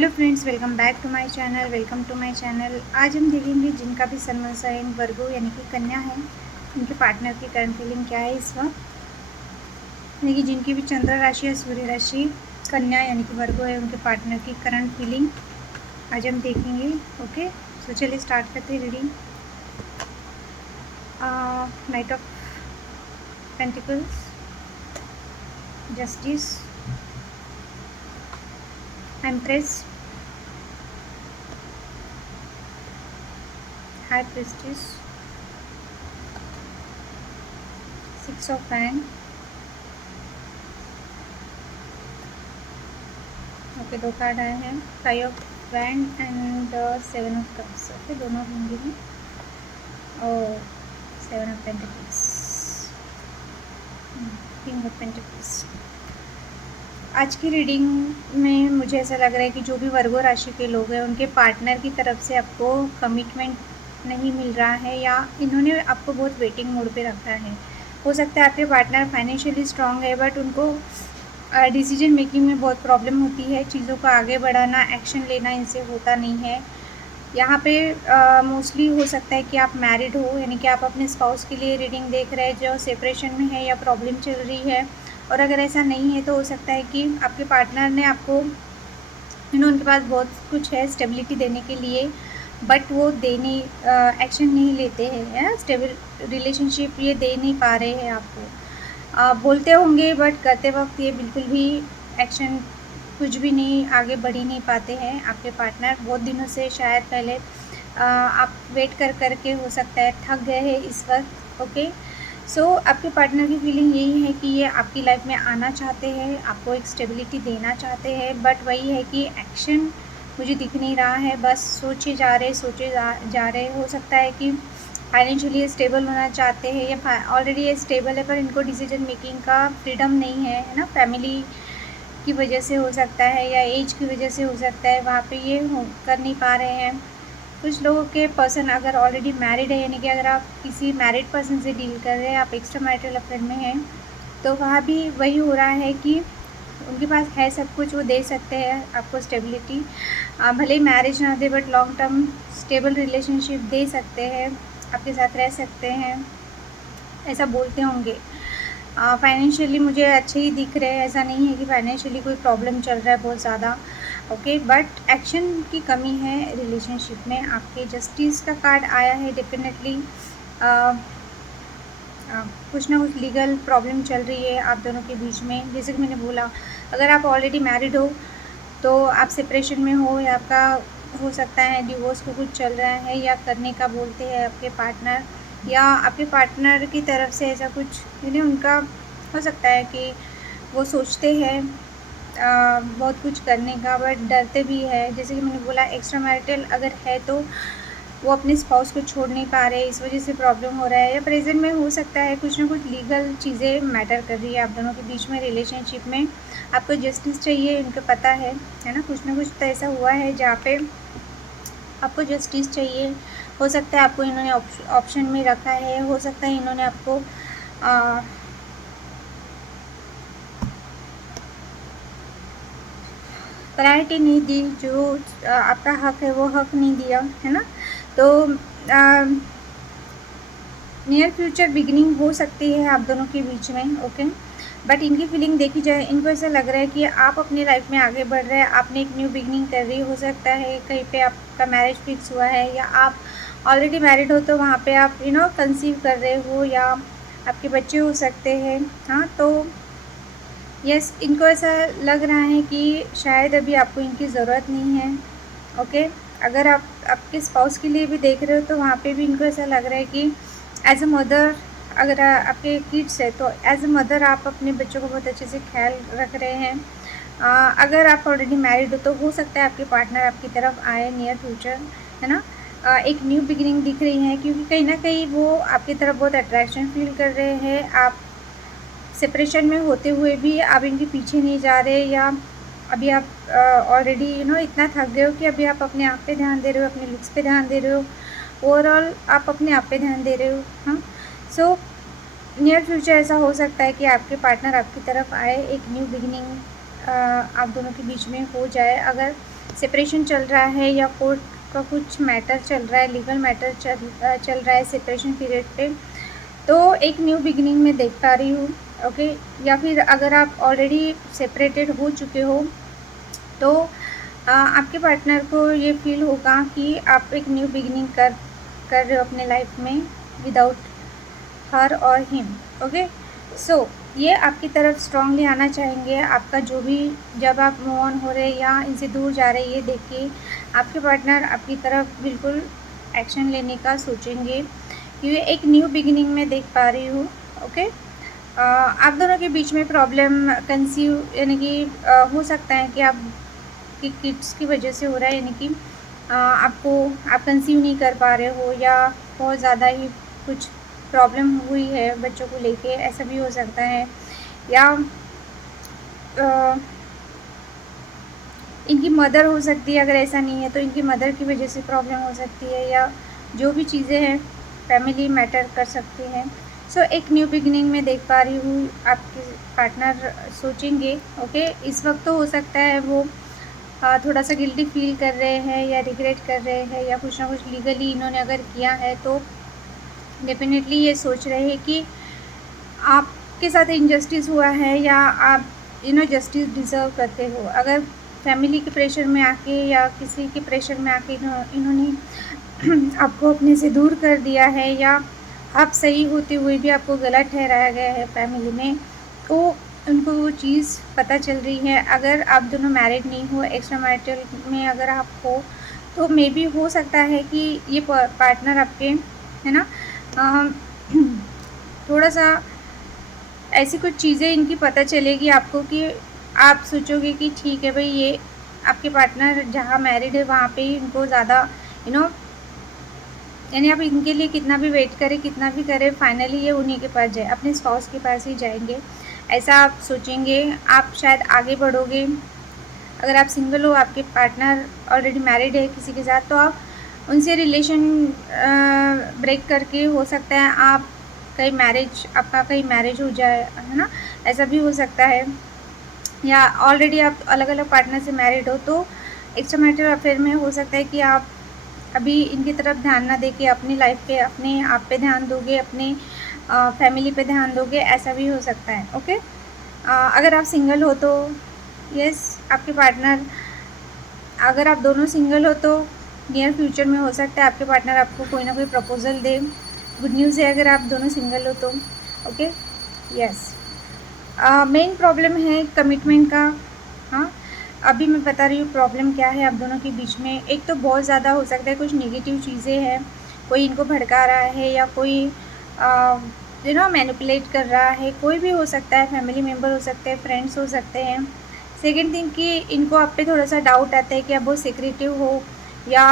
Hello friends, welcome back to my channel. आज हम देखेंगे जिनका भी सन साइन वर्गो यानी कि कन्या है, उनके पार्टनर की करंट फीलिंग क्या है इस वक्त। यानी कि जिनकी भी चंद्र राशि या सूर्य राशि कन्या यानी कि वर्गो है, उनके पार्टनर की करंट फीलिंग आज हम देखेंगे। ओके, तो चलिए स्टार्ट करते हैं reading. Night of pentacles, justice, empress, high priestess, six of wand. Okay, दो कार्ड आए हैं, five of wand and seven of cups. Okay, दोनों होंगे हैं और seven of pentacles, king of pentacles. आज की रीडिंग में मुझे ऐसा लग रहा है कि जो भी वर्गो राशि के लोग हैं, उनके पार्टनर की तरफ से आपको कमिटमेंट नहीं मिल रहा है या इन्होंने आपको बहुत वेटिंग मोड पे रखा है। हो सकता है आपके पार्टनर फाइनेंशियली स्ट्रांग है, बट उनको डिसीजन मेकिंग में बहुत प्रॉब्लम होती है। चीज़ों को आगे बढ़ाना, एक्शन लेना इनसे होता नहीं है। यहाँ पे मोस्टली हो सकता है कि आप मैरिड हो, यानी कि आप अपने स्पाउस के लिए रीडिंग देख रहे हैं जो सेपरेशन में है या प्रॉब्लम चल रही है। और अगर ऐसा नहीं है तो हो सकता है कि आपके पार्टनर ने आपको उनके पास बहुत कुछ है स्टेबिलिटी देने के लिए, बट वो देने एक्शन नहीं लेते हैं। स्टेबल रिलेशनशिप ये दे नहीं पा रहे हैं आपको। बोलते होंगे बट करते वक्त ये बिल्कुल भी एक्शन कुछ भी नहीं, आगे बढ़ ही नहीं पाते हैं। आपके पार्टनर बहुत दिनों से शायद पहले आप वेट कर के हो सकता है थक गए हैं इस वक्त। ओके, सो आपके पार्टनर की फीलिंग यही है कि ये आपकी लाइफ में आना चाहते हैं, आपको एक स्टेबिलिटी देना चाहते हैं, बट वही है कि एक्शन मुझे दिख नहीं रहा है। बस सोचे जा रहे। हो सकता है कि फाइनेंशियली स्टेबल होना चाहते हैं या ऑलरेडी ये स्टेबल है, पर इनको डिसीजन मेकिंग का फ्रीडम नहीं है ना। फैमिली की वजह से हो सकता है या एज की वजह से हो सकता है, वहाँ पे ये कर नहीं पा रहे हैं। कुछ लोगों के पर्सन अगर ऑलरेडी मैरिड है, यानी कि अगर आप किसी मैरिड पर्सन से डील कर रहे हैं, आप एक्स्ट्रा मैरिटल अफेयर में हैं, तो वहाँ भी वही हो रहा है कि उनके पास है सब कुछ, वो दे सकते हैं आपको स्टेबिलिटी। भले ही मैरिज ना दे, but long term stable relationship दे सकते हैं, आपके साथ रह सकते हैं, ऐसा बोलते होंगे। फाइनेंशियली मुझे अच्छे ही दिख रहे हैं, ऐसा नहीं है कि फाइनेंशियली कोई प्रॉब्लम चल रहा है बहुत ज़्यादा। ओके, बट एक्शन की कमी है रिलेशनशिप में। आपके जस्टिस का कार्ड आया है। डेफिनेटली कुछ ना कुछ लीगल प्रॉब्लम चल रही है आप दोनों के बीच में। जैसे कि मैंने बोला, अगर आप ऑलरेडी मैरिड हो तो आप सेपरेशन में हो, या आपका हो सकता है डिवोर्स को कुछ चल रहा है या करने का बोलते हैं आपके पार्टनर, या आपके पार्टनर की तरफ से ऐसा कुछ यानी उनका हो सकता है कि वो सोचते हैं बहुत कुछ करने का, बट डरते भी है। जैसे कि मैंने बोला, एक्स्ट्रा मैरिटल अगर है तो वो अपने स्पाउस को छोड़ नहीं पा रहे, इस वजह से प्रॉब्लम हो रहा है। या प्रेजेंट में हो सकता है कुछ ना कुछ लीगल चीज़ें मैटर कर रही है आप दोनों के बीच में रिलेशनशिप में। आपको जस्टिस चाहिए, इनको पता है ना। कुछ ना कुछ तो ऐसा हुआ है जहाँ पे आपको जस्टिस चाहिए। हो सकता है आपको इन्होंने ऑप्शन में रखा है, हो सकता है इन्होंने आपको प्रायोरिटी नहीं दी, जो आपका हक है वो हक नहीं दिया है ना। तो नियर फ्यूचर बिगिनिंग हो सकती है आप दोनों के बीच में। ओके, बट इनकी फीलिंग देखी जाए, इनको ऐसा लग रहा है कि आप अपनी लाइफ में आगे बढ़ रहे हैं, आपने एक न्यू बिगिनिंग कर रही। हो सकता है कहीं पे आपका मैरिज फिक्स हुआ है, या आप ऑलरेडी मैरिड हो तो वहाँ पे आप कंसीव कर रहे हो, या आपके बच्चे हो सकते हैं। हाँ, तो यस, इनको ऐसा लग रहा है कि शायद अभी आपको इनकी ज़रूरत नहीं है। ओके, अगर आप आपके स्पाउस के लिए भी देख रहे हो तो वहाँ पे भी इनको ऐसा लग रहा है कि एज अ मदर, अगर आपके किड्स है तो एज अ मदर आप अपने बच्चों को बहुत अच्छे से ख्याल रख रहे हैं। अगर आप ऑलरेडी मैरिड हो तो हो सकता है आपके पार्टनर आपकी तरफ आए नियर फ्यूचर, है ना। एक न्यू बिगिनिंग दिख रही है, क्योंकि कहीं ना कहीं वो आपकी तरफ बहुत अट्रैक्शन फील कर रहे हैं। आप सेपरेशन में होते हुए भी आप इनके पीछे नहीं जा रहे, या अभी आप ऑलरेडी इतना थक गए हो कि अभी आप अपने आप पे ध्यान दे रहे हो, अपने लुक्स पे ध्यान दे रहे हो, ओवरऑल आप अपने आप पे ध्यान दे रहे हो। हाँ, सो नियर फ्यूचर ऐसा हो सकता है कि आपके पार्टनर आपकी तरफ आए, एक न्यू बिगिनिंग आप दोनों के बीच में हो जाए। अगर सेपरेशन चल रहा है या कोर्ट का कुछ मैटर चल रहा है, लीगल मैटर चल रहा है सेपरेशन पीरियड पे, तो एक न्यू बिगिनिंग में देख पा रही हूँ। ओके, या फिर अगर आप ऑलरेडी सेपरेटेड हो चुके हो तो आपके पार्टनर को ये फील होगा कि आप एक न्यू बिगिनिंग कर रहे हो अपने लाइफ में विदाउट हर और हिम। ओके, सो ये आपकी तरफ स्ट्रांगली आना चाहेंगे। आपका जो भी, जब आप मूव ऑन हो रहे या इनसे दूर जा रहे, ये देख के आपके पार्टनर आपकी तरफ बिल्कुल एक्शन लेने का सोचेंगे। ये एक न्यू बिगिनिंग में देख पा रही हूँ। ओके, आप दोनों के बीच में प्रॉब्लम कंसीव यानी कि हो सकता है कि आप कि किड्स की वजह से हो रहा है, यानी कि आप कंसीव नहीं कर पा रहे हो या बहुत ज़्यादा ही कुछ प्रॉब्लम हुई है बच्चों को लेके, ऐसा भी हो सकता है। या इनकी मदर हो सकती है, अगर ऐसा नहीं है तो इनकी मदर की वजह से प्रॉब्लम हो सकती है, या जो भी चीज़ें हैं फैमिली मैटर कर सकती हैं। सो एक न्यू बिगिनिंग में देख पा रही हूँ आपके पार्टनर सोचेंगे। ओके, इस वक्त तो हो सकता है वो थोड़ा सा गिल्टी फील कर रहे हैं या रिग्रेट कर रहे हैं, या कुछ ना कुछ लीगली इन्होंने अगर किया है तो डेफिनेटली ये सोच रहे हैं कि आपके साथ इनजस्टिस हुआ है या आप जस्टिस डिज़र्व करते हो। अगर फैमिली के प्रेशर में आके या किसी के प्रेशर में आके इन्होंने आपको अपने से दूर कर दिया है, या आप सही होते हुए भी आपको गलत ठहराया गया है फैमिली में, तो उनको वो चीज़ पता चल रही है। अगर आप दोनों मैरिड नहीं हो, एक्स्ट्रा मैरिटल में अगर आप हो, तो मे बी हो सकता है कि ये पार्टनर आपके, है ना, थोड़ा सा ऐसी कुछ चीज़ें इनकी पता चलेगी आपको कि आप सोचोगे कि ठीक है भाई, ये आपके पार्टनर जहाँ मैरिड है वहाँ पे इनको ज़्यादा यानी आप इनके लिए कितना भी वेट करें, कितना भी करें, फाइनली ये उन्हीं के पास जाए, अपने स्पाउस के पास ही जाएंगे, ऐसा आप सोचेंगे। आप शायद आगे बढ़ोगे। अगर आप सिंगल हो, आपके पार्टनर ऑलरेडी मैरिड है किसी के साथ, तो आप उनसे रिलेशन ब्रेक करके हो सकता है आपका कहीं मैरिज हो जाए, है ना, ऐसा भी हो सकता है। या ऑलरेडी आप अलग अलग पार्टनर से मैरिड हो, तो एक्स्ट्रा मैरिटल अफेयर में हो सकता है कि आप अभी इनकी तरफ ध्यान ना देके अपनी लाइफ पे, अपने आप पे ध्यान दोगे, अपने फैमिली पे ध्यान दोगे, ऐसा भी हो सकता है। ओके, अगर आप सिंगल हो तो यस, आपके पार्टनर, अगर आप दोनों सिंगल हो तो नियर फ्यूचर में हो सकता है आपके पार्टनर आपको कोई ना कोई प्रपोजल दे। गुड न्यूज़ है अगर आप दोनों सिंगल हो तो। ओके, यस, मेन प्रॉब्लम है कमिटमेंट का। हाँ, अभी मैं बता रही हूँ प्रॉब्लम क्या है आप दोनों के बीच में। एक तो बहुत ज़्यादा हो सकता है कुछ नेगेटिव चीज़ें हैं, कोई इनको भड़का रहा है या कोई मैनिपुलेट कर रहा है, कोई भी हो सकता है, फैमिली मेम्बर हो सकते हैं, फ्रेंड्स हो सकते हैं। सेकेंड थिंग कि इनको आप पे थोड़ा सा डाउट आता है कि आप बहुत सिक्रेटिव हो, या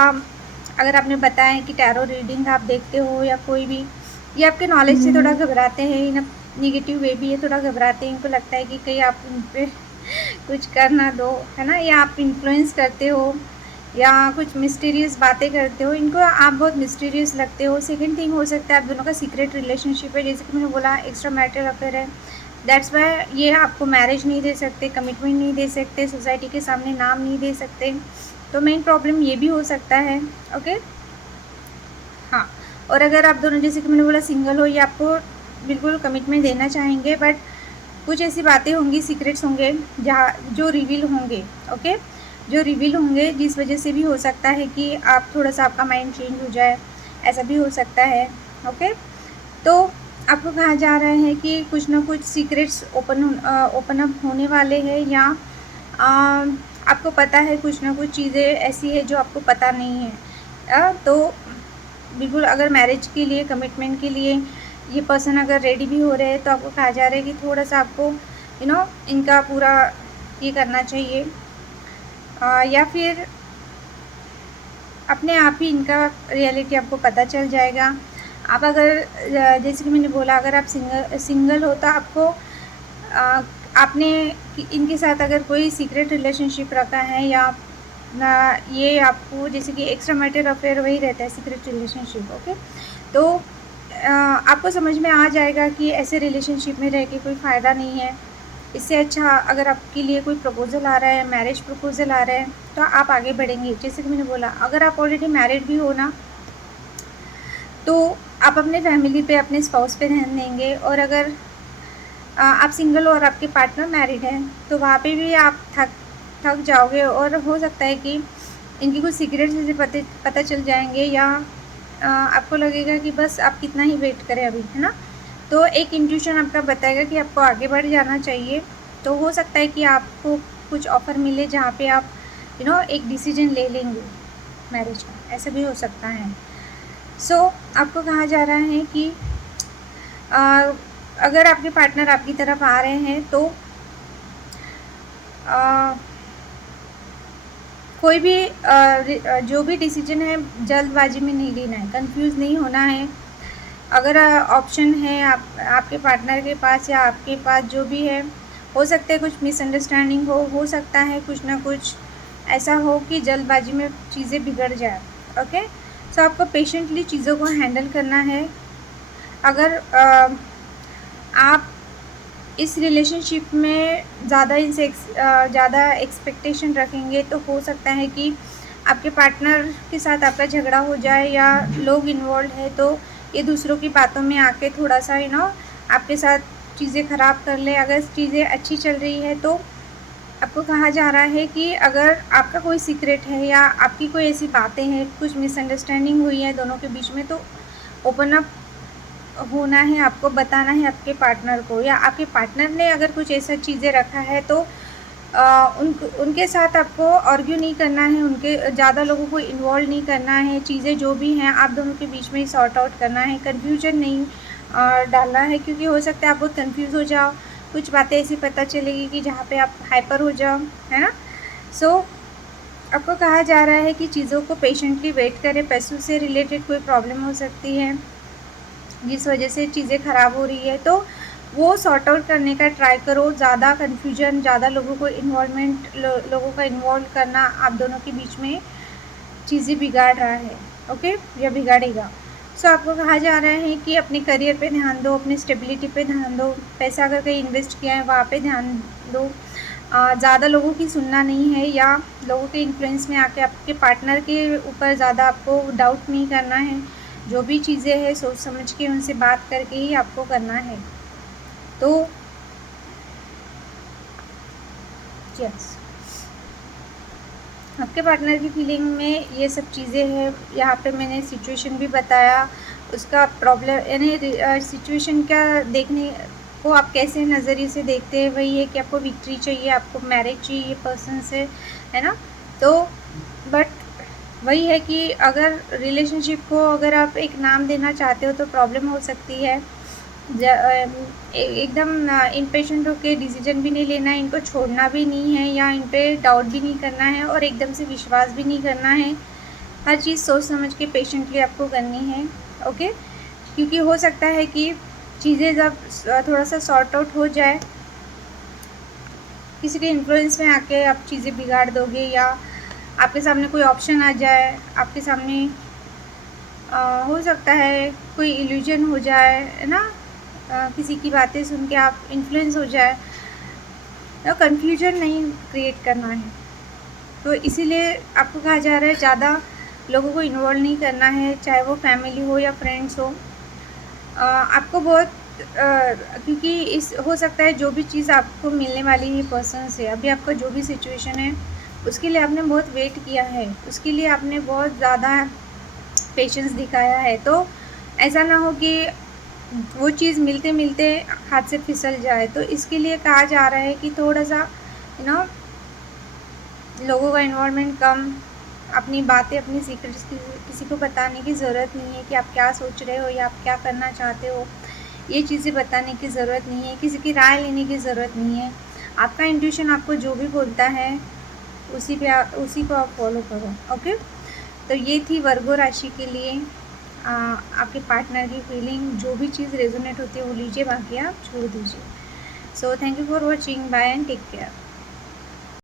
अगर आपने बताया कि टैरो रीडिंग आप देखते हो या कोई भी, ये आपके नॉलेज से थोड़ा घबराते हैं, इन निगेटिव वे भी ये थोड़ा घबराते हैं। इनको लगता है कि कहीं आप इन पर कुछ कर ना दो, है ना, या आप इन्फ्लुएंस करते हो या कुछ मिस्टीरियस बातें करते हो, इनको आप बहुत मिस्टीरियस लगते हो। सेकंड थिंग हो सकता है आप दोनों का सीक्रेट रिलेशनशिप है, जैसे कि मैंने बोला एक्स्ट्रा मैरिटल अफेयर है। दैट्स वाई ये आपको मैरिज नहीं दे सकते, कमिटमेंट नहीं दे सकते, सोसाइटी के सामने नाम नहीं दे सकते। तो मेन प्रॉब्लम ये भी हो सकता है। ओके, हाँ, और अगर आप दोनों, जैसे कि मैंने बोला, सिंगल हो, ये आपको बिल्कुल कमिटमेंट देना चाहेंगे, बट कुछ ऐसी बातें होंगी, सीक्रेट्स होंगे जहाँ जो रिवील होंगे। ओके, जो रिवील होंगे जिस वजह से भी हो सकता है कि आप थोड़ा सा आपका माइंड चेंज हो जाए, ऐसा भी हो सकता है। ओके, तो आपको कहा जा रहा है कि कुछ ना कुछ सीक्रेट्स ओपन अप होने वाले हैं, या आपको पता है कुछ ना कुछ चीज़ें ऐसी है जो आपको पता नहीं है। तो बिल्कुल अगर मैरिज के लिए, कमिटमेंट के लिए ये पर्सन अगर रेडी भी हो रहे हैं, तो आपको कहा जा रहा है कि थोड़ा सा आपको इनका पूरा ये करना चाहिए, या फिर अपने आप ही इनका रियलिटी आपको पता चल जाएगा। आप अगर जैसे कि मैंने बोला, अगर आप सिंगल हो तो आपको आपने इनके साथ अगर कोई सीक्रेट रिलेशनशिप रखा है, या ये आपको, जैसे कि एक्स्ट्रा मैरिटल अफेयर वही रहता है, सीक्रेट रिलेशनशिप। ओके, तो आपको समझ में आ जाएगा कि ऐसे रिलेशनशिप में रह के कोई फ़ायदा नहीं है, इससे अच्छा अगर आपके लिए कोई प्रपोज़ल आ रहा है, मैरिज प्रपोज़ल आ रहा है, तो आप आगे बढ़ेंगे। जैसे कि मैंने बोला, अगर आप ऑलरेडी मैरिड भी हो ना, तो आप अपने फैमिली पे, अपने स्पाउस पे ध्यान देंगे। और अगर आप सिंगल हो और आपके पार्टनर मैरिड हैं, तो वहाँ पे भी आप थक जाओगे, और हो सकता है कि इनकी कुछ सीक्रेट्स मुझे पता चल जाएंगे, या आपको लगेगा कि बस आप कितना ही वेट करें अभी, है ना। तो एक इंट्यूशन आपका बताएगा कि आपको आगे बढ़ जाना चाहिए। तो हो सकता है कि आपको कुछ ऑफ़र मिले जहाँ पे आप एक डिसीजन ले लेंगे मैरिज का, ऐसा भी हो सकता है। सो आपको कहा जा रहा है कि अगर आपके पार्टनर आपकी तरफ आ रहे हैं, तो कोई भी जो भी डिसीजन है जल्दबाजी में नहीं लेना है, कंफ्यूज नहीं होना है। अगर ऑप्शन है आपके पार्टनर के पास या आपके पास, जो भी है, हो सकता है कुछ मिसअंडरस्टैंडिंग हो सकता है कुछ ना कुछ ऐसा हो कि जल्दबाजी में चीज़ें बिगड़ जाए। ओके, सो आपको पेशेंटली चीज़ों को हैंडल करना है। अगर आप इस रिलेशनशिप में ज़्यादा एक्सपेक्टेशन रखेंगे, तो हो सकता है कि आपके पार्टनर के साथ आपका झगड़ा हो जाए, या लोग इन्वॉल्व है तो ये दूसरों की बातों में आके थोड़ा सा आपके साथ चीज़ें ख़राब कर ले। अगर चीज़ें अच्छी चल रही है, तो आपको कहा जा रहा है कि अगर आपका कोई सीक्रेट है या आपकी कोई ऐसी बातें हैं, कुछ मिसअंडरस्टैंडिंग हुई है दोनों के बीच में, तो ओपन अप होना है, आपको बताना है आपके पार्टनर को। या आपके पार्टनर ने अगर कुछ ऐसा चीज़ें रखा है, तो उनके साथ आपको आर्ग्यू नहीं करना है, उनके ज़्यादा लोगों को इन्वॉल्व नहीं करना है। चीज़ें जो भी हैं आप दोनों के बीच में ही सॉर्ट आउट करना है, कन्फ्यूजन नहीं डालना है, क्योंकि हो सकता है आप बहुत कन्फ्यूज़ हो जाओ, कुछ बातें ऐसी पता चलेगी कि जहाँ पे आप हाइपर हो जाओ, है ना। सो आपको कहा जा रहा है कि चीज़ों को पेशेंटली वेट करें। पैसों से रिलेटेड कोई प्रॉब्लम हो सकती है जिस वजह से चीज़ें ख़राब हो रही है, तो वो सॉर्ट आउट करने का ट्राई करो। ज़्यादा कन्फ्यूजन, ज़्यादा लोगों को लोगों का इन्वॉल्व करना आप दोनों के बीच में चीज़ें बिगाड़ रहा है, ओके, या बिगाड़ेगा। सो आपको कहा जा रहा है कि अपने करियर पे ध्यान दो, अपनी स्टेबिलिटी पे ध्यान दो। पैसा अगर कहीं इन्वेस्ट किया है वहाँ पे ध्यान दो। ज़्यादा लोगों की सुनना नहीं है, या लोगों के इन्फ्लुएंस में आके आपके पार्टनर के ऊपर ज़्यादा आपको डाउट नहीं करना है। जो भी चीज़ें हैं सोच समझ के उनसे बात करके ही आपको करना है। तो यस, आपके पार्टनर की फीलिंग में ये सब चीज़ें हैं। यहाँ पे मैंने सिचुएशन भी बताया, उसका प्रॉब्लम यानी सिचुएशन का देखने को आप कैसे नज़रिए से देखते हैं, वही है कि आपको विक्ट्री चाहिए, आपको मैरिज चाहिए पर्सन से, है ना। तो बट वही है कि अगर रिलेशनशिप को अगर आप एक नाम देना चाहते हो, तो प्रॉब्लम हो सकती है। एकदम इम्पेशेंट होकर डिसीजन भी नहीं लेना है, इनको छोड़ना भी नहीं है, या इन पे डाउट भी नहीं करना है, और एकदम से विश्वास भी नहीं करना है। हर चीज़ सोच समझ के पेशेंटली आपको करनी है, ओके। क्योंकि हो सकता है कि चीज़ें जब थोड़ा सा सॉर्ट आउट हो जाए, किसी के इन्फ्लुएंस में आके आप चीज़ें बिगाड़ दोगे, या आपके सामने कोई ऑप्शन आ जाए, आपके सामने हो सकता है कोई इल्यूजन हो जाए, है ना। किसी की बातें सुन के आप इन्फ्लुएंस हो जाए, तो कन्फ्यूजन नहीं क्रिएट करना है। तो इसीलिए आपको कहा जा रहा है ज़्यादा लोगों को इन्वॉल्व नहीं करना है, चाहे वो फैमिली हो या फ्रेंड्स हो। आपको बहुत क्योंकि इस हो सकता है जो भी चीज़ आपको मिलने वाली है पर्सन से, अभी आपका जो भी सिचुएशन है उसके लिए आपने बहुत वेट किया है, उसके लिए आपने बहुत ज़्यादा पेशेंस दिखाया है। तो ऐसा ना हो कि वो चीज़ मिलते मिलते हाथ से फिसल जाए। तो इसके लिए कहा जा रहा है कि थोड़ा सा लोगों का इन्वॉल्वमेंट कम, अपनी बातें, अपनी सीक्रेट्स किसी को बताने की ज़रूरत नहीं है कि आप क्या सोच रहे हो या आप क्या करना चाहते हो। ये चीज़ें बताने की ज़रूरत नहीं है, किसी की राय लेने की ज़रूरत नहीं है। आपका इंट्यूशन आपको जो भी बोलता है उसी को आप फॉलो करो, ओके। तो ये थी वर्गो राशि के लिए आपके पार्टनर की फीलिंग। जो भी चीज़ रेजोनेट होती है वो लीजिए, बाकी आप छोड़ दीजिए। So thank you for watching, bye and take care.